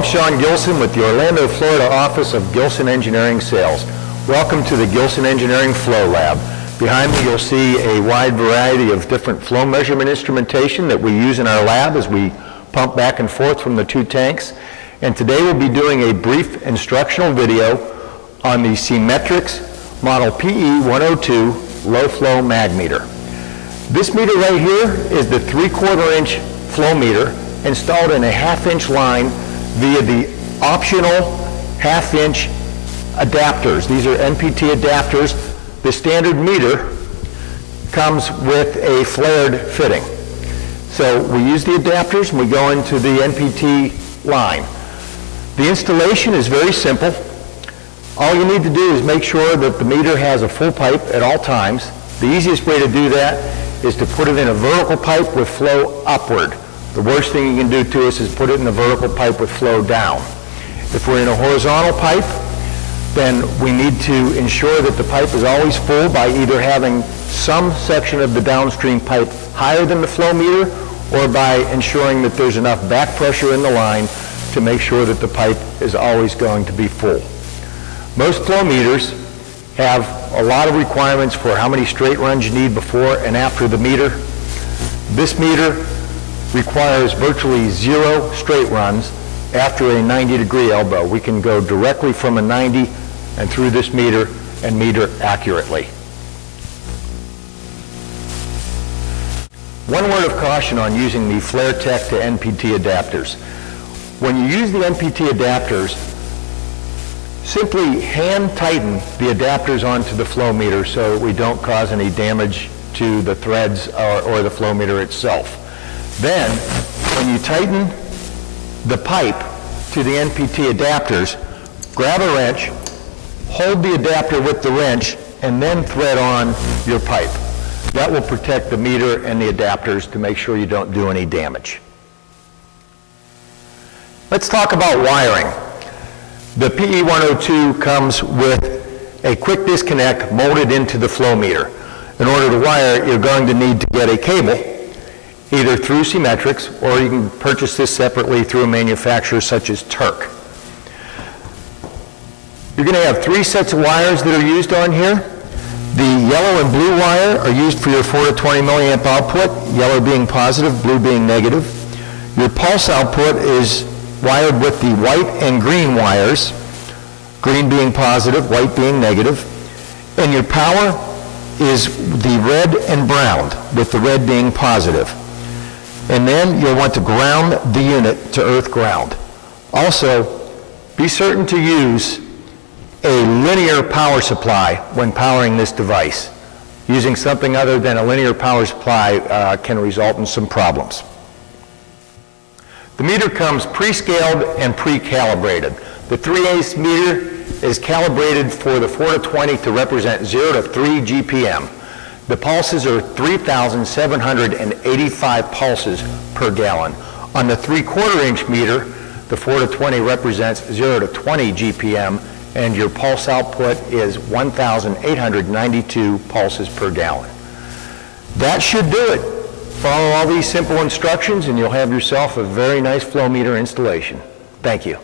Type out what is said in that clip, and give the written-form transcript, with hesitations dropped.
I'm Sean Gilson with the Orlando, Florida office of Gilson Engineering Sales. Welcome to the Gilson Engineering Flow Lab. Behind me you'll see a wide variety of different flow measurement instrumentation that we use in our lab as we pump back and forth from the two tanks. And today we'll be doing a brief instructional video on the Seametrics model PE102 low flow mag meter. This meter right here is the 3/4 inch flow meter installed in a 1/2 inch line via the optional 1/2 inch adapters. These are NPT adapters. The standard meter comes with a flared fitting. So we use the adapters and we go into the NPT line. The installation is very simple. All you need to do is make sure that the meter has a full pipe at all times. The easiest way to do that is to put it in a vertical pipe with flow upward. The worst thing you can do to us is put it in a vertical pipe with flow down. If we're in a horizontal pipe, then we need to ensure that the pipe is always full by either having some section of the downstream pipe higher than the flow meter, or by ensuring that there's enough back pressure in the line to make sure that the pipe is always going to be full. Most flow meters have a lot of requirements for how many straight runs you need before and after the meter. This meter requires virtually 0 straight runs after a 90-degree elbow. We can go directly from a 90 and through this meter and meter accurately. One word of caution on using the FlareTech to NPT adapters. When you use the NPT adapters, simply hand tighten the adapters onto the flow meter so that we don't cause any damage to the threads or the flow meter itself. Then, when you tighten the pipe to the NPT adapters, grab a wrench, hold the adapter with the wrench, and then thread on your pipe. That will protect the meter and the adapters to make sure you don't do any damage. Let's talk about wiring. The PE102 comes with a quick disconnect molded into the flow meter. In order to wire it, you're going to need to get a cable, either through Seametrics, or you can purchase this separately through a manufacturer such as Turk. You're going to have 3 sets of wires that are used on here. The yellow and blue wire are used for your 4 to 20 milliamp output, yellow being positive, blue being negative. Your pulse output is wired with the white and green wires, green being positive, white being negative. And your power is the red and brown, with the red being positive. And then you'll want to ground the unit to earth ground. Also, be certain to use a linear power supply when powering this device. Using something other than a linear power supply can result in some problems. The meter comes pre-scaled and pre-calibrated. The 3/8 meter is calibrated for the 4 to 20 to represent 0 to 3 GPM. The pulses are 3,785 pulses per gallon. On the 3/4 inch meter, the 4 to 20 represents 0 to 20 GPM, and your pulse output is 1,892 pulses per gallon. That should do it. Follow all these simple instructions and you'll have yourself a very nice flow meter installation. Thank you.